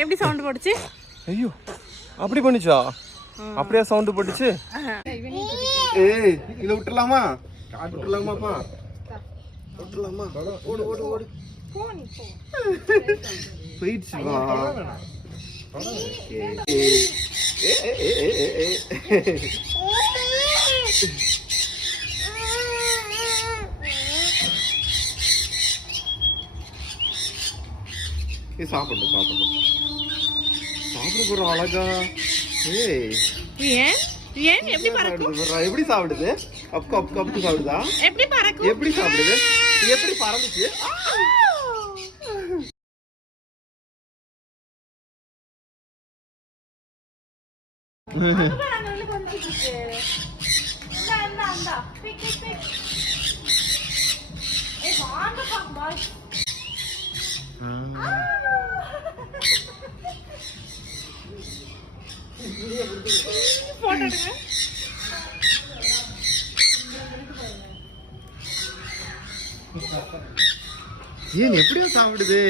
எப்படி சவுண்ட் போடுச்சு? ஐயோ அப்படி பண்ணுச்சா? அப்படியே சவுண்ட் போட்டுச்சு. ஏய் இத விட்டுறலாமா? விட்டுறலாமாப்பா? விட்டுறலாமா? ஓடு ஓடு ஓடு. போ நீ போ. போயிடுச்சு வா. சாப்பிடு சாப்பிடு சாப்பிட போற அழகா. ஏய் ஏன் ஏன் எப்படி பறக்கும்? எப்படி சாப்பிடுது? அப்கு அப்கு அப்கு சாப்பிடுதா? எப்படி பறக்கும்? எப்படி சாப்பிடுது? எப்படி பறந்துச்சு? ஏன் எப்படியா சாப்பிடுது?